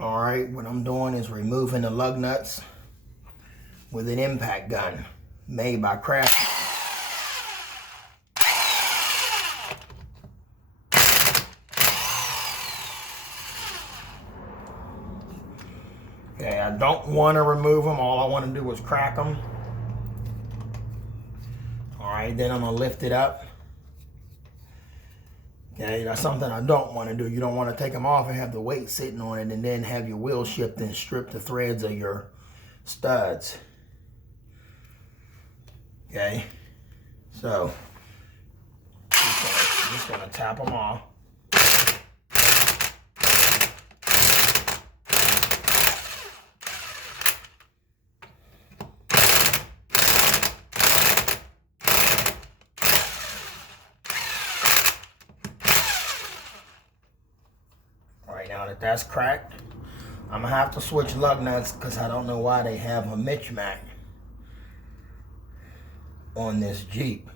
All right, what I'm doing is removing the lug nuts with an impact gun made by Craftsman. Okay, I don't want to remove them. All I want to do is crack them. All right, then I'm going to lift it up. Okay, that's something I don't want to do. You don't want to take them off and have the weight sitting on it and then have your wheel shift and strip the threads of your studs. Okay, so just gonna tap them off. All right, now that that's cracked, I'm gonna have to switch lug nuts because I don't know why they have a mismatch on this Jeep.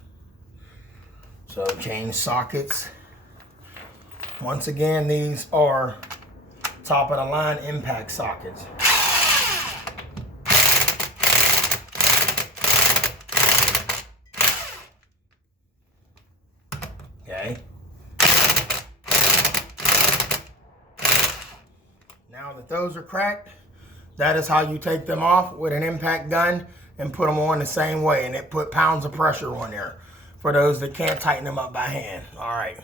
So change sockets. Once again, these are top of the line impact sockets. Okay. Now that those are cracked, that is how you take them off with an impact gun and put them on the same way, and it put pounds of pressure on there for those that can't tighten them up by hand. All right.